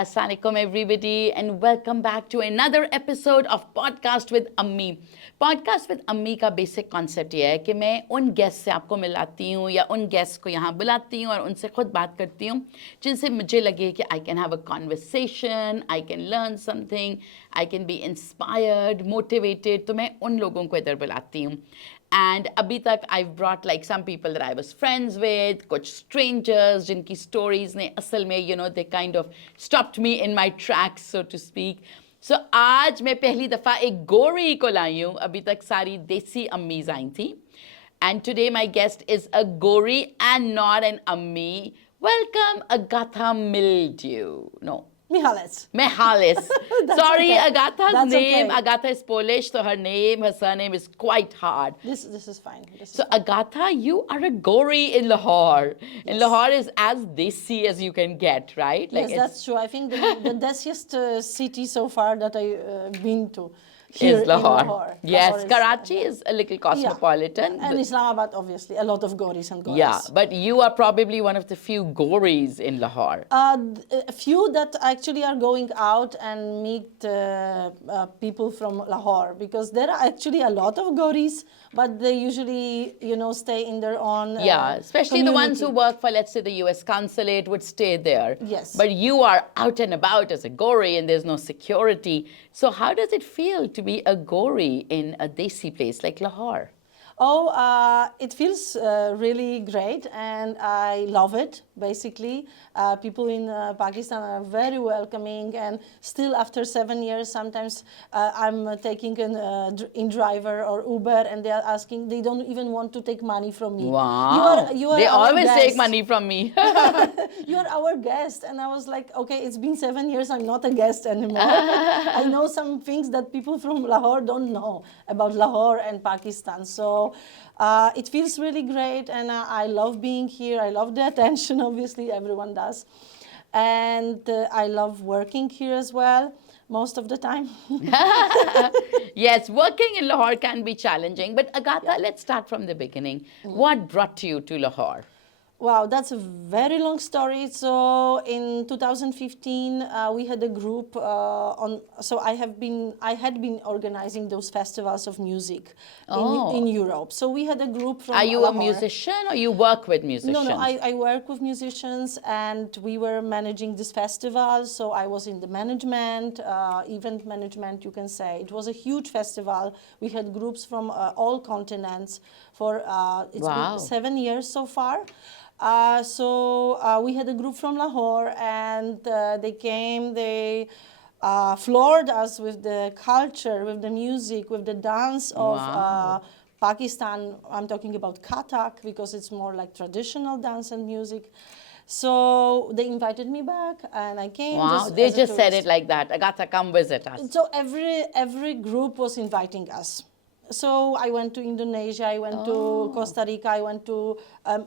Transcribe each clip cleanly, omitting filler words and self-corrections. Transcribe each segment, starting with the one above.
Assalamualaikum everybody and welcome back to another episode of Podcast with Ammi. Podcast with Ammi का basic concept ये है कि मैं उन guest से आपको मिलाती हूँ या उन guest को यहाँ बुलाती हूँ और उनसे खुद बात करती हूँ जिनसे मुझे लगे कि I can have a conversation, I can learn something, I can be inspired, motivated. तो मैं उन लोगों को इधर बुलाती हूँ. And अभी तक I've brought like some people that I was friends with, कुछ strangers जिनकी stories ने असल में they kind of stopped me in my tracks so to speak. So आज मैं पहली दफ़ा एक गोरी को लाई हूँ. अभी तक सारी देसी अम्मीज़ आई थी. And today my guest is a Gori and not an Ammi. Welcome Agatha Mildew. No. Mihalis. Sorry, okay. Agatha's name. Okay. Agatha is Polish, so her surname is quite hard. This is fine. Agatha, you are a Gori in Lahore. Yes. And Lahore is as desi as you can get, right? Yes, that's true. I think the desiest city so far that I've been to. Here is Lahore. In Lahore. Yes, Lahore Karachi is a little cosmopolitan. Yeah. And Islamabad, obviously, a lot of Goris and Goris. Yeah, but you are probably one of the few Goris in Lahore. A few that actually are going out and meet people from Lahore, because there are actually a lot of Goris, but they usually, stay in their own especially community. The ones who work for, let's say, the US consulate would stay there. Yes. But you are out and about as a Gori and there's no security. So how does it feel to be a Gori in a desi place like Lahore? It feels really great and I love it, basically. People in Pakistan are very welcoming, and still after 7 years, sometimes I'm taking an in-driver or Uber and they are asking, they don't even want to take money from me. Wow. You are they always guest. take money from me. You are our guest. And I was like, okay, it's been 7 years, I'm not a guest anymore. I know some things that people from Lahore don't know about Lahore and Pakistan. So it feels really great, and I love being here. I love the attention, obviously, everyone does. And I love working here as well, most of the time. Yes, working in Lahore can be challenging. But Agatha, let's start from the beginning. What brought you to Lahore? Wow, that's a very long story. So in 2015, we had a group So I had been organizing those festivals of music in Europe. So we had a group from. Are you Lahore. a musician or you work with musicians? No, I work with musicians, and we were managing this festival. So I was in the management, event management, you can say. It was a huge festival. We had groups from all continents for it's been 7 years so far. So we had a group from Lahore, and they came, they floored us with the culture, with the music, with the dance of Pakistan. I'm talking about Kathak, because it's more like traditional dance and music. So they invited me back, and I came. Wow, they just said it like that. Agatha, come visit us. So every group was inviting us. So I went to Indonesia, I went to Costa Rica, I went to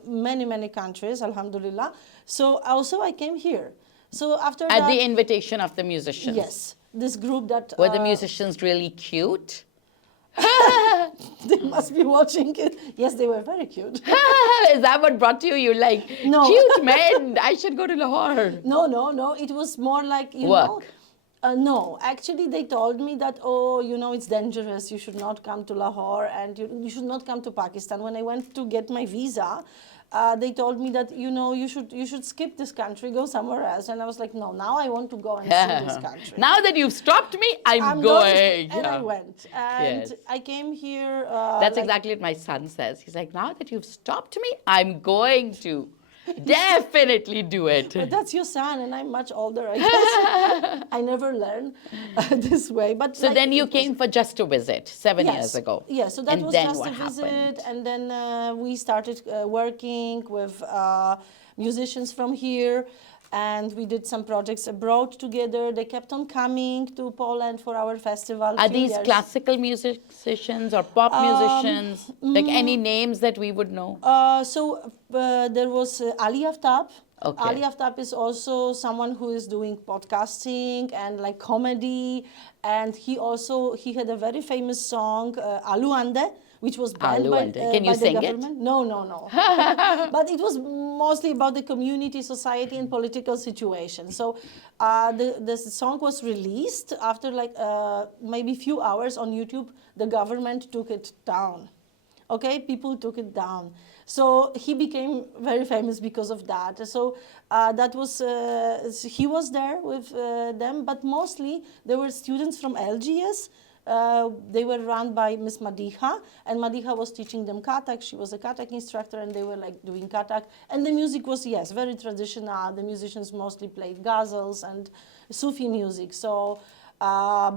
many countries, alhamdulillah. So also I came here. So after At the invitation of the musicians? Yes. This group that... Were the musicians really cute? They must be watching it. Yes, they were very cute. Is that what brought you? You're like, no. Cute men, I should go to Lahore. No. It was more like, work. No, actually they told me that, it's dangerous, you should not come to Lahore, and you should not come to Pakistan. When I went to get my visa, they told me that, you should skip this country, go somewhere else. And I was like, no, now I want to go and see this country. Now that you've stopped me, I'm going. And I went. And I came here. That's exactly what my son says. He's like, now that you've stopped me, I'm going to. Definitely do it. But that's your son, and I'm much older, I guess. I never learned this way. But so then you came for just a visit 7 years ago. Yeah, so that was just a visit. And then we started working with musicians from here. And we did some projects abroad together. They kept on coming to Poland for our festival. Are these classical musicians or pop musicians? Like any names that we would know? There was Ali Aftab. Okay. Ali Aftab is also someone who is doing podcasting and like comedy. And he had a very famous song, Alu Ande, which was banned Alu by, ande. Can you by the sing it? government. No. But it was mostly about the community, society, and political situation. So the song was released after like maybe few hours on YouTube. The government took it down. Okay, people took it down. So he became very famous because of that. So that was he was there with them, but mostly there were students from LGS. They were run by Miss Madiha, and Madiha was teaching them Kathak. She was a Kathak instructor, and they were like doing Kathak. And the music was, yes, very traditional. The musicians mostly played ghazals and Sufi music. So,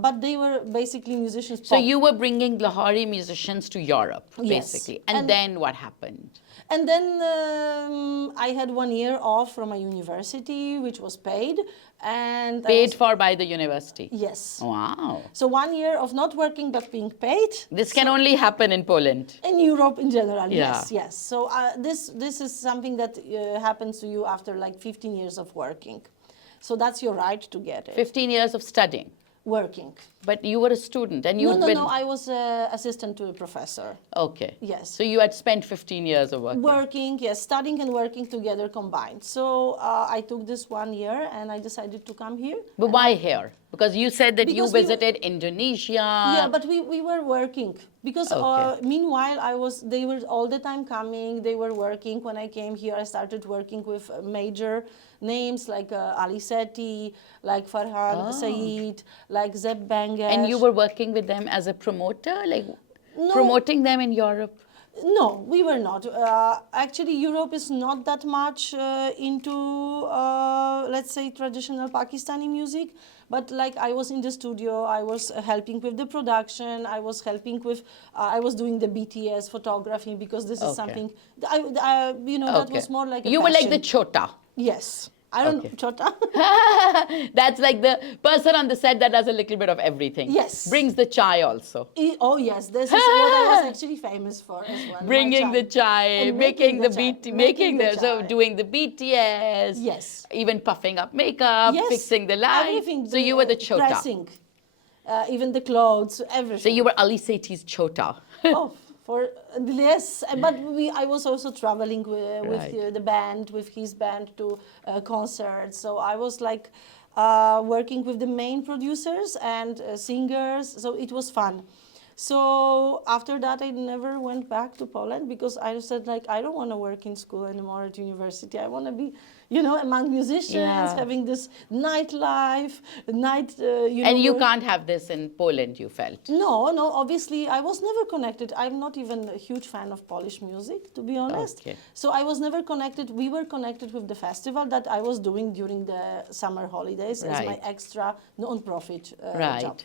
but they were basically musicians. So pop. you were bringing Lahori musicians to Europe, Yes. basically. And then what happened? And then I had 1 year off from my university, which was paid. And I Paid was- for by the university? Yes. Wow. So 1 year of not working but being paid. This can only happen in Poland. In Europe in general, Yeah. yes. So this is something that happens to you after like 15 years of working. So that's your right to get it. 15 years of studying. Working. But you were a student and you'd been... No, I was assistant to a professor. Okay. Yes. So you had spent 15 years of working. Working, yes, studying and working together combined. So I took this 1 year and I decided to come here. But why here? Because you said that you Because we- visited Indonesia. Yeah, but we were working because Okay. meanwhile they were all the time coming. They were working. When I came here, I started working with major names like Ali Sethi, like Farhan Saeed, like Zeb Banger. And you were working with them as a promoter, like No. promoting them in Europe? No, we were not. Actually, Europe is not that much into, let's say, traditional Pakistani music. But like I was in the studio, I was helping with the production, I was helping with, I was doing the BTS photography because this is Okay. something, that was more like a You were like the passion. chota. Yes. I don't Okay. know, Chota. That's like the person on the set that does a little bit of everything. Yes. Brings the chai also. Oh yes, this is what I was actually famous for as well. my Bringing the chai, And making the chai, BT, making the, so chai. doing the BTS. Yes. Even puffing up makeup, Yes, fixing the light. everything, So you were the chota. Pressing, even the clothes, everything. So you were Ali Sethi's chota. Oh, yes, but I was also traveling with Right. the band, with his band to concerts. So I was like working with the main producers and singers. So it was fun. So after that, I never went back to Poland because I said like I don't want to work in school anymore at university. I want to be, among musicians, Yeah. having this nightlife, And you work. can't have this in Poland, you felt. No, obviously, I was never connected. I'm not even a huge fan of Polish music, to be honest. Okay. So I was never connected. We were connected with the festival that I was doing during the summer holidays as my Right. extra non-profit Right. job.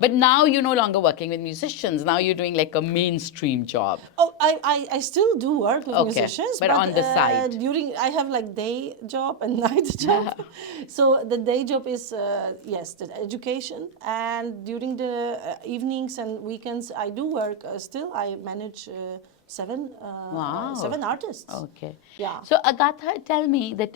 But now you're no longer working with musicians. Now you're doing like a mainstream job. Oh, I still do work with Okay, musicians, but on the side. I have like day job and night job. So the day job is yes, the education, and during the evenings and weekends I do work still. I manage seven Wow. 7 artists. Okay. Yeah. So Agatha, tell me that,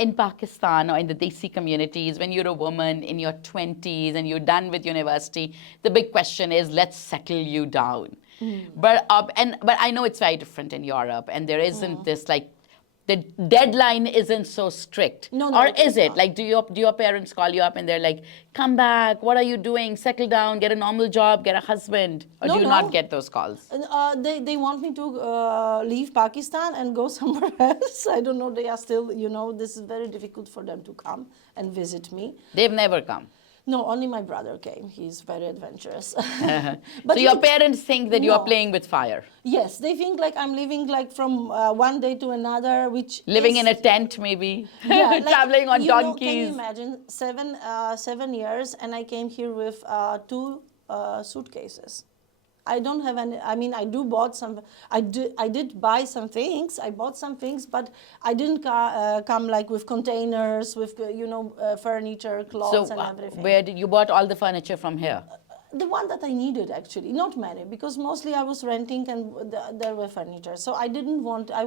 in Pakistan or in the Desi communities, when you're a woman in your 20s and you're done with university, the big question is, let's settle you down. But I know it's very different in Europe, and there isn't this like, the deadline isn't so strict. No, or it is is it? not. Like, do your parents call you up and they're like, come back, what are you doing? Settle down, get a normal job, get a husband. Or No, do you no. not get those calls? And, they want me to leave Pakistan and go somewhere else. I don't know. They are still, this is very difficult for them to come and visit me. They've never come. No, only my brother came. He's very adventurous. So your like, parents think that you're no. playing with fire. Yes, they think like I'm living like from one day to another, which Living is, in a tent, maybe. yeah, like, Traveling on Can donkeys. you imagine 7 years, and I came here with 2 suitcases. I don't have any. I mean, I do bought some. I did buy some things. I bought some things, but I didn't come like with containers, with furniture, clothes, So and everything. where did you bought all the furniture from here? The one that I needed, actually, not many, because mostly I was renting and there were furniture. So I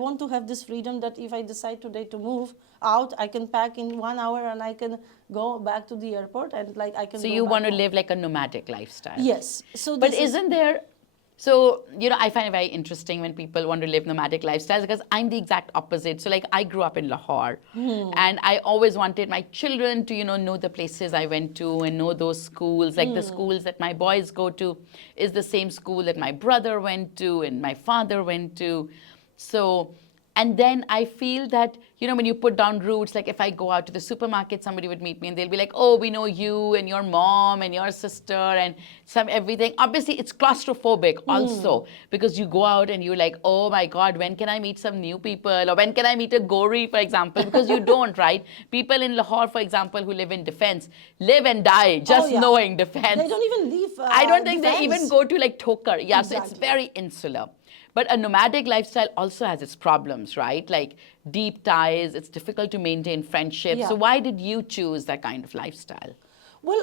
want to have this freedom that if I decide today to move out, I can pack in 1 hour and I can go back to the airport and like I can So go you back want to home. live like a nomadic lifestyle. Yes. So But this is- isn't there So, I find it very interesting when people want to live nomadic lifestyles because I'm the exact opposite. So, like, I grew up in Lahore and I always wanted my children to, know the places I went to and know those schools. Like, the schools that my boys go to is the same school that my brother went to and my father went to. So, and then I feel that, when you put down roots, like if I go out to the supermarket, somebody would meet me and they'll be like, oh, we know you and your mom and your sister and some everything. Obviously, it's claustrophobic also because you go out and you're like, oh my God, when can I meet some new people? Or when can I meet a Gori, for example? Because you don't, right? People in Lahore, for example, who live in defense, live and die just knowing defense. They don't even leave I don't think defense. they even go to like Thokar. Yeah, Exactly. so it's very insular. But a nomadic lifestyle also has its problems, right? Like deep ties, it's difficult to maintain friendships. Yeah. So why did you choose that kind of lifestyle? Well,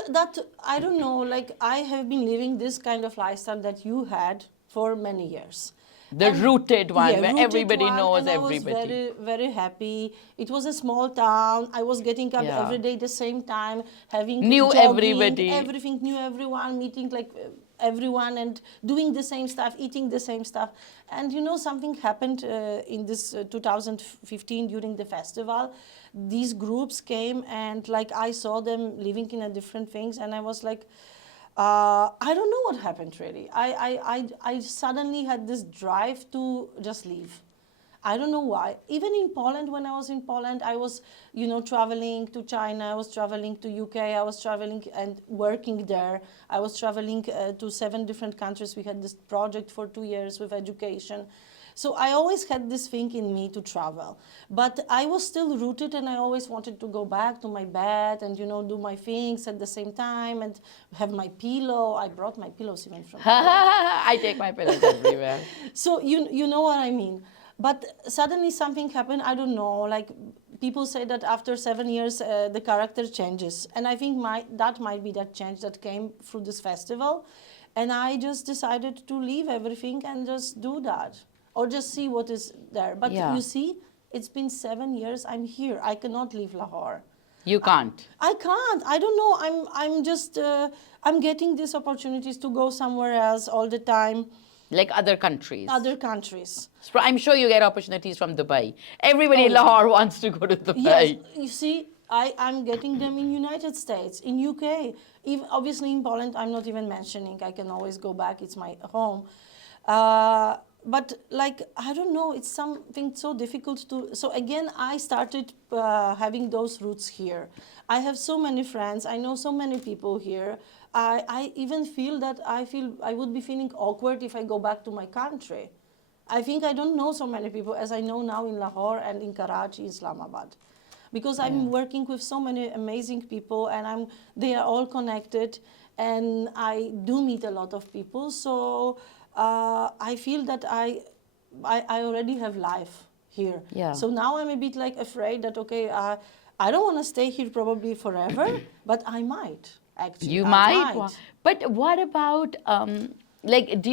I don't know, like I have been living this kind of lifestyle that you had for many years. The rooted one, where rooted everybody one, knows and everybody. I was very, very happy. It was a small town. I was getting up Yeah. every day the same time, having Knew jogging, everybody. everything, knew everyone, meeting like everyone and doing the same stuff, eating the same stuff. And something happened in this 2015 during the festival. These groups came and like I saw them living in a different things, and I was like, I don't know what happened really. I suddenly had this drive to just leave. I don't know why. Even in Poland, when I was in Poland, I was, traveling to China, I was traveling to UK, I was traveling and working there. I was traveling to 7 different countries. We had this project for 2 years with education. So I always had this thing in me to travel. But I was still rooted and I always wanted to go back to my bed and, do my things at the same time and have my pillow. I brought my pillows even from I take my pillows everywhere. So you know what I mean. But suddenly something happened, I don't know, like people say that after 7 years the character changes. And I think that might be that change that came through this festival. And I just decided to leave everything and just do that. Or just see what is there. But you see, it's been 7 years, I'm here. I cannot leave Lahore. You can't. I can't. I don't know. I'm just, I'm getting these opportunities to go somewhere else all the time. Like other countries. Other countries. So I'm sure you get opportunities from Dubai. Everybody in Lahore wants to go to Dubai. Yes, you see, I'm getting them in United States, in UK. Obviously in Poland, I'm not even mentioning. I can always go back. It's my home. But like, I don't know, it's something so difficult to... So again, I started having those roots here. I have so many friends. I know so many people here. I even feel that I would be feeling awkward if I go back to my country. I think I don't know so many people as I know now in Lahore and in Karachi, Islamabad. Because I'm working with so many amazing people and they are all connected and I do meet a lot of people. So I feel that I already have life here. Yeah. So now I'm a bit like afraid that, okay, I don't want to stay here probably forever, but I might. Actually, You might. But what about, like,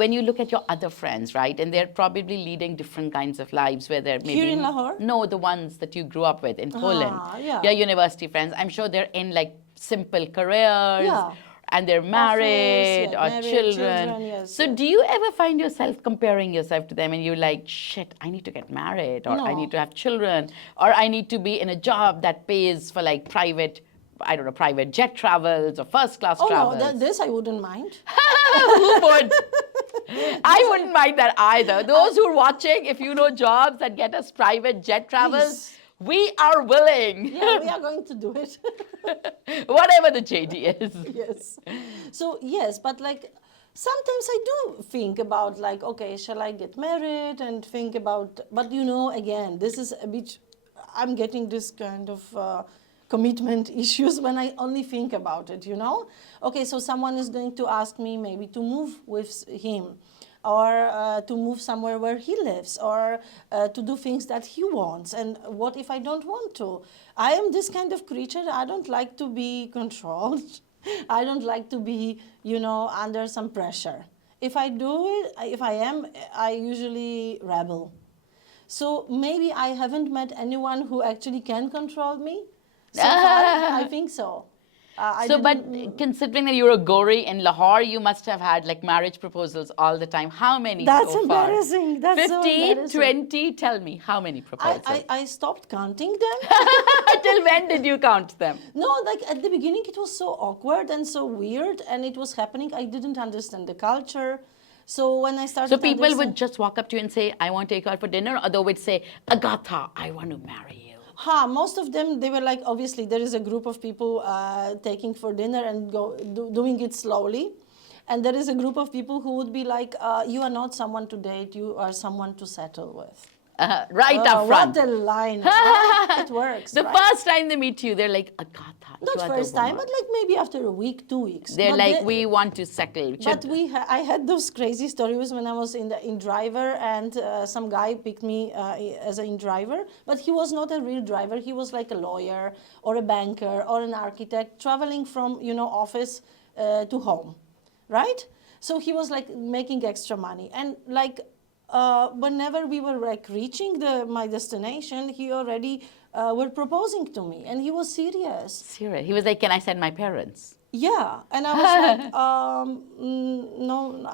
when you look at your other friends, right, and they're probably leading different kinds of lives where they're maybe... Here in Lahore? No, the ones that you grew up with in Poland. Yeah. Your university friends. I'm sure they're in, like, simple careers. Yeah. And they're married or married, children. yes, So do you ever find yourself comparing yourself to them and you're like, shit, I need to get married or I need to have children or I need to be in a job that pays for like private jet travels or first class travels? No, this I wouldn't mind. Who would? I wouldn't mind that either. Those who are watching, if you know jobs that get us private jet travels, we are willing. Yeah, we are going to do it. Whatever the JD is. Yes. So, yes, but like sometimes I do think about like, okay, shall I get married and think about, but again, this is a bit, I'm getting this kind of commitment issues when I only think about it, Okay, so someone is going to ask me maybe to move with him or to move somewhere where he lives or to do things that he wants. And what if I don't want to? I am this kind of creature. I don't like to be controlled. I don't like to be, under some pressure. If I do it, I usually rebel. So maybe I haven't met anyone who actually can control me. So far, I think so. I So, but didn't- considering that you're a Gori in Lahore, you must have had like marriage proposals all the time. How many That's so far? embarrassing. That's so 15, embarrassing. 20? Tell me, how many proposals? I stopped counting them. Till when did you count them? No, like at the beginning it was so awkward and so weird, and it was happening. I didn't understand the culture. So when I started, So people would understand- just walk up to you and say, I want to take you out for dinner, or they would say, Agatha, I want to marry you. most of them, they were like, obviously there is a group of people taking for dinner and doing it slowly. And there is a group of people who would be like, you are not someone to date, you are someone to settle with. Right up front. What a line. Huh? It works, The right? first time they meet you, they're like, Agatha, you Not are first the time, woman. but like maybe after a week, 2 weeks. They're But like, they- we want to settle. But I had those crazy stories when I was in driver, and some guy picked me as a driver, but he was not a real driver. He was like a lawyer or a banker or an architect traveling from office to home, right? So he was like making extra money, and like whenever we were like reaching my destination, he already were proposing to me, and he was serious. Serious. He was like, can I send my parents? Yeah, and I was like, no,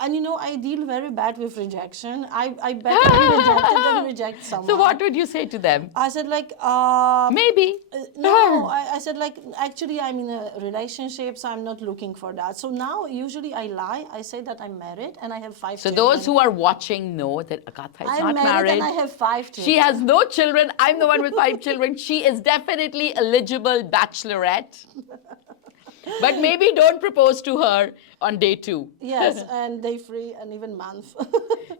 and I deal very bad with rejection. I better be rejected than reject someone. So what would you say to them? I said like, Maybe. no, I said like, actually I'm in a relationship, so I'm not looking for that. So now usually I lie. I say that I'm married and I have 5 So children. those who are watching know that Agatha is I'm not married and married. I have 5 children. She has no children. I'm the one with 5 children. She is definitely eligible bachelorette. But maybe don't propose to her on day 2. Yes, and day 3 and even month.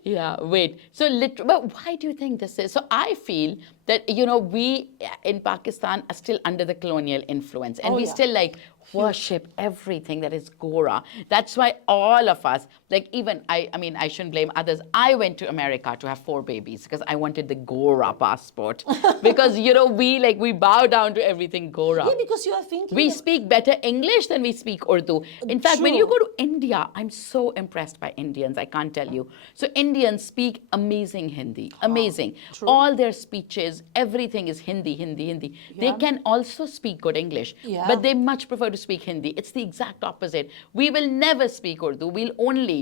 Yeah, wait. So, but why do you think this is? So, I feel that, we in Pakistan are still under the colonial influence, and Oh, we yeah. still like worship everything that is Gora. That's why all of us, like even I mean, I shouldn't blame others. I went to America to have 4 babies because I wanted the Gora passport. Because, we bow down to everything Gora. Yeah, because you are thinking. We speak better English than we speak Urdu. In fact, when you True. go to India, I'm so impressed by Indians, I can't tell you. So Indians speak amazing Hindi, amazing. true. All their speeches, everything is Hindi, Hindi, Hindi. They Yeah. can also speak good English, Yeah. but they much prefer to speak Hindi. It's the exact opposite. We will never speak Urdu. We'll only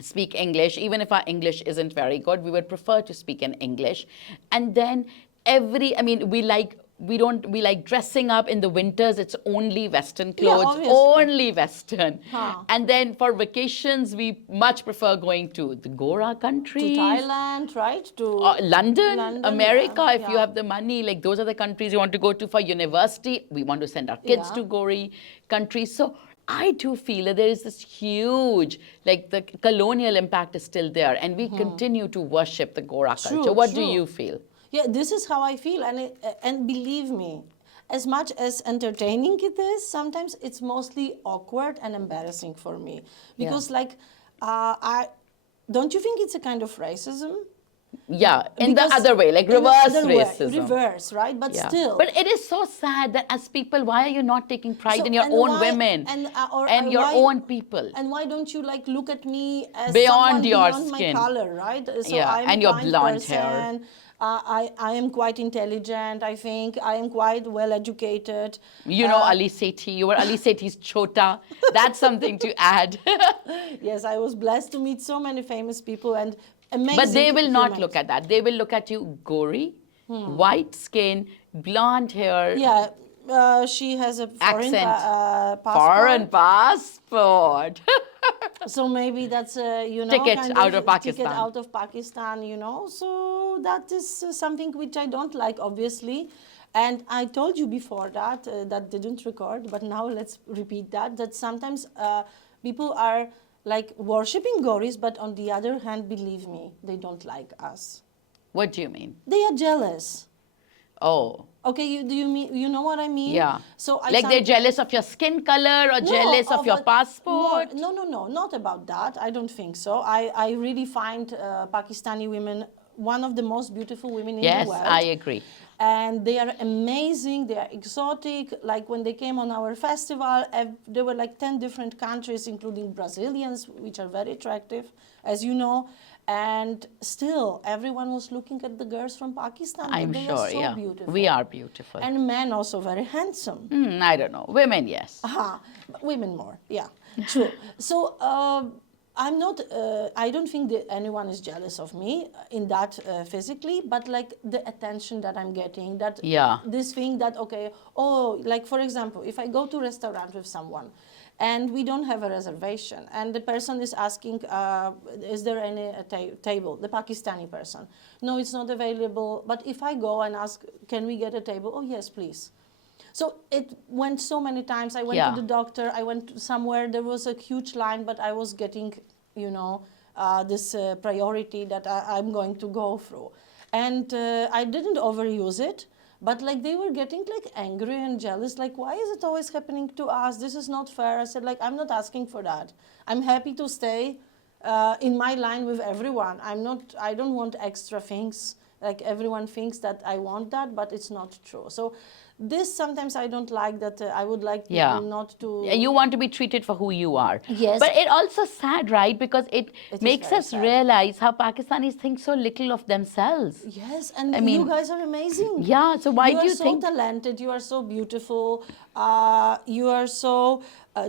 speak English. Even if our English isn't very good, we would prefer to speak in English. And then we like dressing up in the winters. It's only Western clothes, obviously. only Western. Huh. And then for vacations, we much prefer going to the Gora to countries. Thailand, right? To London, America, yeah, if you yeah. have the money, like those are the countries you want to go to for university. We want to send our kids Yeah. to Gori countries. So I do feel that there is this huge, like the colonial impact is still there, and we continue to worship the Gora True, culture. What do true. you feel? Yeah, this is how I feel, and believe me, as much as entertaining it is, sometimes it's mostly awkward and embarrassing for me because, don't you think it's a kind of racism? Yeah, in Because the other way, like in the reverse other way, racism. reverse, right? But Yeah. still. But it is so sad that as people, why are you not taking pride So- in your and own why- women or your why- own people? And why don't you like look at me as Beyond someone your beyond skin. my color, right? So Yeah, I'm and a your kind blonde hair. person. I am quite intelligent. I think I am quite well educated. You know Ali Sethi, you were Ali Sethi's chota. That's something to add. Yes, I was blessed to meet so many famous people and amazing. But they will not humans. look at that. They will look at you Gori, white skin, blonde hair, Yeah, she has a foreign accent, passport. foreign passport. So maybe that's Ticket kind out of ticket Pakistan. out of Pakistan. So that is something which I don't like, obviously. And I told you before that that didn't record, but now let's repeat that sometimes people are like worshipping Goris, but on the other hand, believe me, they don't like us. What do you mean? They are jealous. Oh, Okay, you know what I mean? yeah. So like they're jealous of your skin color or jealous of your but passport? No, not about that. I don't think so. I really find Pakistani women one of the most beautiful women in Yes, the world. I agree. And they are amazing, they are exotic. Like when they came on our festival, there were like 10 different countries, including Brazilians, which are very attractive, as you know. And still, everyone was looking at the girls from Pakistan. I'm they sure, were so yeah. beautiful. We are beautiful. And men also very handsome. I don't know. Women, yes. But women more, yeah, true. So I'm not. I don't think that anyone is jealous of me in that physically, but like the attention that I'm getting, that Yeah. this thing that okay, oh, like for example, if I go to a restaurant with someone, and we don't have a reservation, and the person is asking, is there any table? The Pakistani person, no, it's not available. But if I go and ask, can we get a table? Oh yes, please. So it went so many times. I went Yeah. to the doctor. I went to somewhere. There was a huge line, but I was getting, this priority that I'm going to go through. And I didn't overuse it, but like they were getting like angry and jealous. Like, why is it always happening to us? This is not fair. I said, like, I'm not asking for that. I'm happy to stay in my line with everyone. I don't want extra things. Like everyone thinks that I want that, but it's not true. So this sometimes I don't like that. I would like people Yeah. not to. You want to be treated for who you are. Yes. But it also sad, right? Because it is makes very us sad. realize how Pakistanis think so little of themselves. Yes, and I you mean, guys are amazing. yeah, so why do you think- You are so talented. You are so beautiful. You are so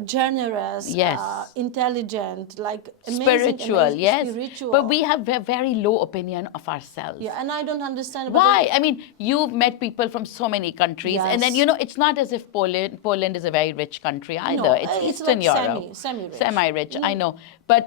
generous. Yes. Intelligent. Like amazing, Spiritual, amazing, yes. Spiritual. But we have a very low opinion of ourselves. Yeah, and I don't understand but Why? I mean, you've met people from so many countries, and then Yes. it's not as if Poland is a very rich country either. No, It's it's Eastern like Europe, semi-rich. semi-rich. I know, but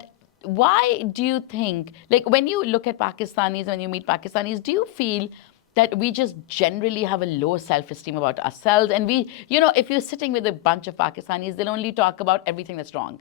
why do you think? Like when you look at Pakistanis, when you meet Pakistanis, do you feel that we just generally have a low self-esteem about ourselves? And we, if you're sitting with a bunch of Pakistanis, they'll only talk about everything that's wrong.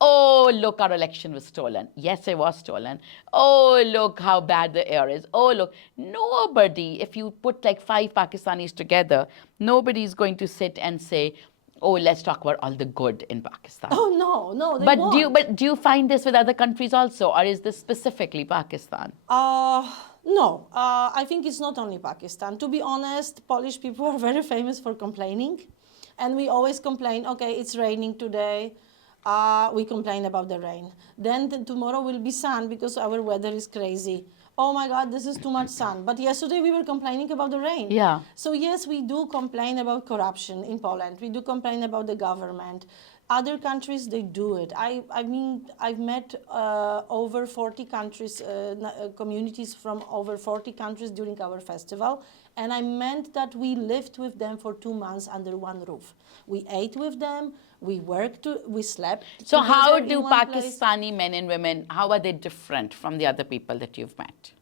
Oh, look, our election was stolen. Yes, it was stolen. Oh, look how bad the air is. Oh, look. Nobody, if you put like 5 Pakistanis together, nobody's going to sit and say, oh, let's talk about all the good in Pakistan. Oh no, they But won't. do you find this with other countries also, or is this specifically Pakistan? No, I think it's not only Pakistan. To be honest, Polish people are very famous for complaining. And we always complain, okay, it's raining today. We complain about the rain. Then tomorrow will be sun because our weather is crazy. Oh my God, this is too much sun. But yesterday we were complaining about the rain. Yeah. So yes, we do complain about corruption in Poland. We do complain about the government. Other countries, they do it. I mean, I've met over 40 countries, communities from over 40 countries during our festival. And I meant that we lived with them for 2 months under one roof. We ate with them, we worked, we slept. So how together do in one place. Pakistani men and women, how are they different from the other people that you've met?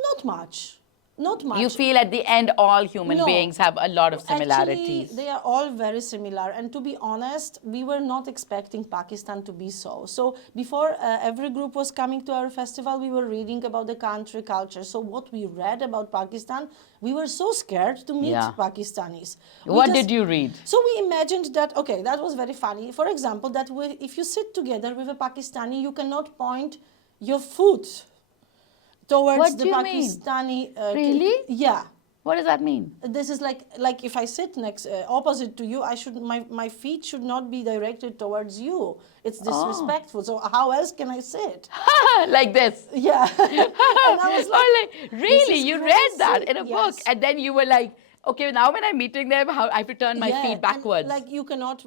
Not much. Not much. You feel at the end all human beings have a lot of similarities. Actually, they are all very similar. And to be honest, we were not expecting Pakistan to be so. So before every group was coming to our festival, we were reading about the country culture. So what we read about Pakistan, we were so scared to meet Pakistanis. What did you read? So we imagined that, okay, that was very funny. For example, that if you sit together with a Pakistani, you cannot point your foot towards What the do you Pakistani. Really? Yeah. What does that mean? This is like if I sit next opposite to you, my feet should not be directed towards you. It's disrespectful. So how else can I sit? Like this. Yeah. And I was like, really? this is You read that crazy. in a book, Yes. and then you were like, okay, now when I'm meeting them, how I have to turn my feet and, backwards. like you cannot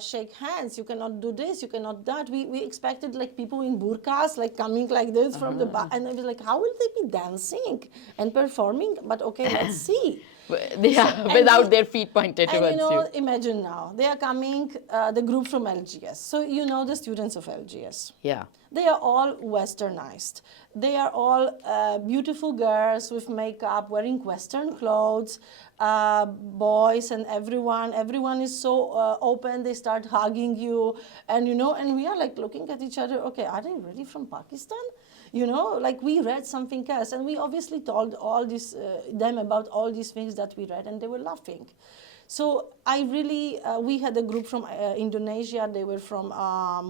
shake hands, you cannot do this, you cannot that. We expected like people in burqas like coming like this from the back, and I was like, how will they be dancing and performing? But okay, let's see. Without their feet pointed towards you. Imagine now they are coming, the group from LGS. So the students of LGS. Yeah. They are all westernized. They are all beautiful girls with makeup, wearing Western clothes, boys and everyone. Everyone is so open. They start hugging you, and and we are like looking at each other. Okay, are they really from Pakistan? Like we read something else, and we obviously told all this them about all these things that we read, and they were laughing. So we had a group from Indonesia. They were from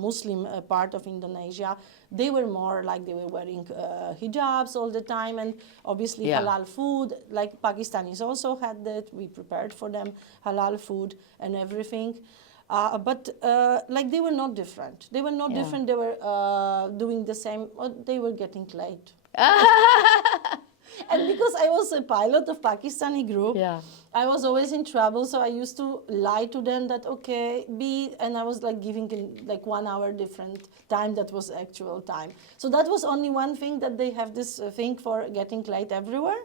Muslim part of Indonesia. They were more like they were wearing hijabs all the time, and obviously halal food. Like Pakistanis also had that. We prepared for them halal food and everything. But like they were not different. They were not Yeah. different. They were doing the same. Or they were getting late. And because I was a pilot of Pakistani group, Yeah. I was always in trouble. So I used to lie to them that okay, and I was like giving like 1 hour different time that was actual time. So that was only one thing that they have this thing for getting late everywhere,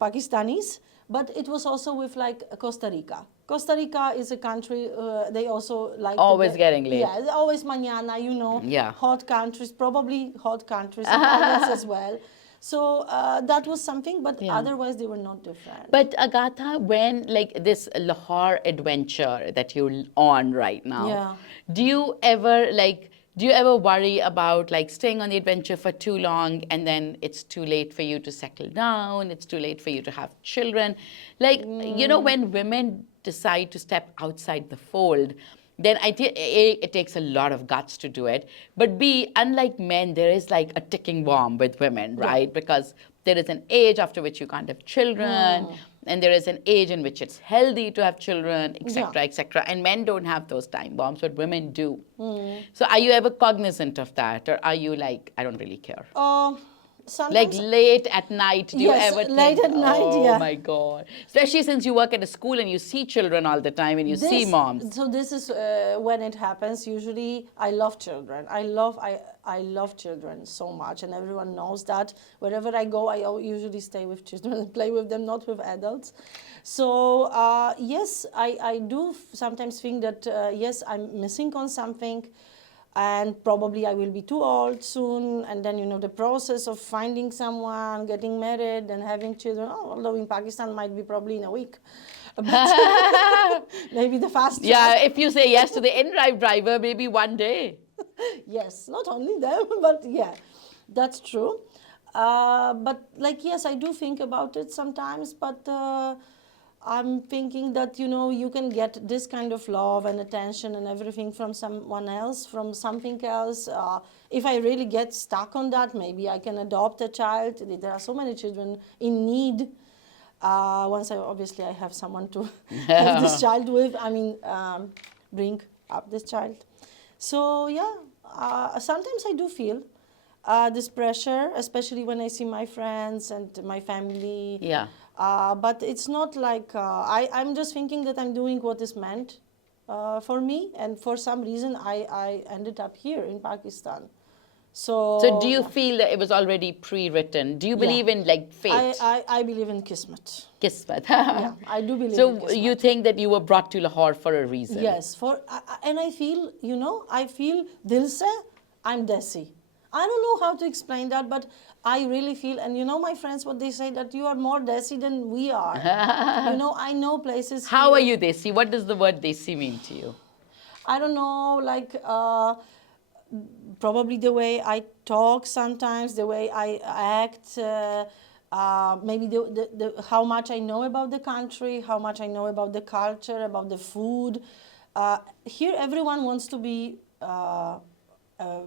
Pakistanis. But it was also with like Costa Rica. Costa Rica is a country, they also like to Always getting late. Yeah, always mañana, you know. Yeah. Hot countries, probably hot countries, Italians as well. So that was something, but Yeah. otherwise they were not different. But Agatha, when like this Lahore adventure that you're on right now, Yeah. do you ever worry about like staying on the adventure for too long and then it's too late for you to settle down, it's too late for you to have children? Like, when women decide to step outside the fold, then A, it takes a lot of guts to do it. But B, unlike men, there is like a ticking bomb with women, right? Because there is an age after which you can't have children, and there is an age in which it's healthy to have children, etc., Yeah. etc. And men don't have those time bombs, but women do. So are you ever cognizant of that, or are you like, I don't really care? Like Sometimes, late at night, do you Yes, ever late think, at night, oh yeah. my God. Especially since you work at a school and you see children all the time and you see moms. So this is when it happens. Usually, I love children. I love children so much, and everyone knows that. Wherever I go, I usually stay with children and play with them, not with adults. So yes, I do sometimes think that yes, I'm missing on something. And probably I will be too old soon, and then the process of finding someone, getting married, and having children. Although in Pakistan might be probably in a week, but maybe the fast track. Yeah, if you say yes to the in-drive driver, maybe one day. Yes, not only them, but yeah, that's true. But like yes, I do think about it sometimes, but. I'm thinking that you can get this kind of love and attention and everything from someone else, from something else. If I really get stuck on that, maybe I can adopt a child. There are so many children in need. Once obviously I have someone to have this child with. I mean, bring up this child. So yeah, sometimes I do feel this pressure, especially when I see my friends and my family. Yeah. But it's not like I'm just thinking that I'm doing what is meant for me, and for some reason I ended up here in Pakistan. So do you feel that it was already pre-written? Do you believe in like fate? I believe in Kismet. Kismet. Yeah, I do believe in So Kismet. you think that you were brought to Lahore for a reason? Yes, and I feel, I feel dil se, I'm Desi. I don't know how to explain that, but I really feel, and my friends, what they say, that you are more Desi than we are. I know places. How here, are you Desi? What does the word Desi mean to you? I don't know, like probably the way I talk sometimes, the way I act, maybe how much I know about the country, how much I know about the culture, about the food. Here, everyone wants to be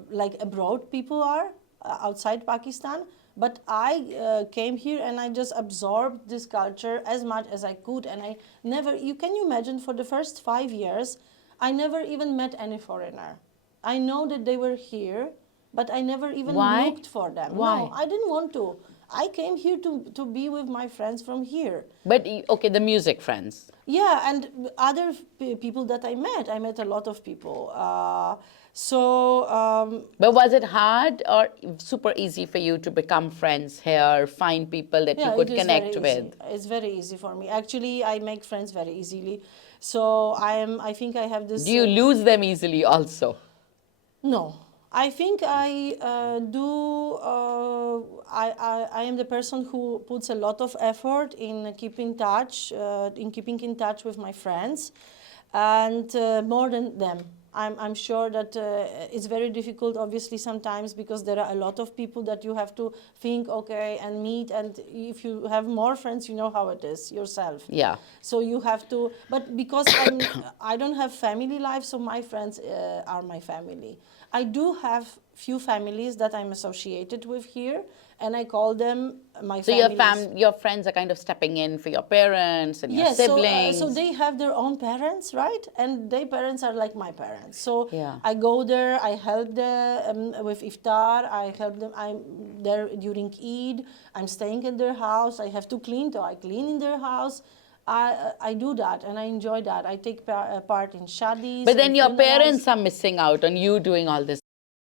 like abroad. People are outside Pakistan. But I came here and I just absorbed this culture as much as I could. And I never, can you imagine, for the first 5 years, I never even met any foreigner. I know that they were here, but I never even Why? looked for them. Why? No, I didn't want to. I came here to be with my friends from here. But okay, the music friends. Yeah, and other people that I met a lot of people. But was it hard or super easy for you to become friends here, find people that you could it is connect very with? easy. It's very easy for me. Actually, I make friends very easily. So I think I have this. Do you lose them easily also? No. I think I do. I am the person who puts a lot of effort in keeping in touch with my friends, and more than them. I'm sure that it's very difficult, obviously, sometimes, because there are a lot of people that you have to think, okay, and meet. And if you have more friends, you know how it is yourself. Yeah. So you have to, but because I don't have family life, so my friends are my family. I do have few families that I'm associated with here, and I call them my So families. your friends are kind of stepping in for your parents and your Yes, siblings. so they have their own parents, right? And their parents are like my parents. So Yeah. I go there, I help them with iftar, I help them. I'm there during Eid. I'm staying in their house. I have to clean, so I clean in their house. I do that and I enjoy that. I take part in shadis. But then and your funerals. parents are missing out on you doing all this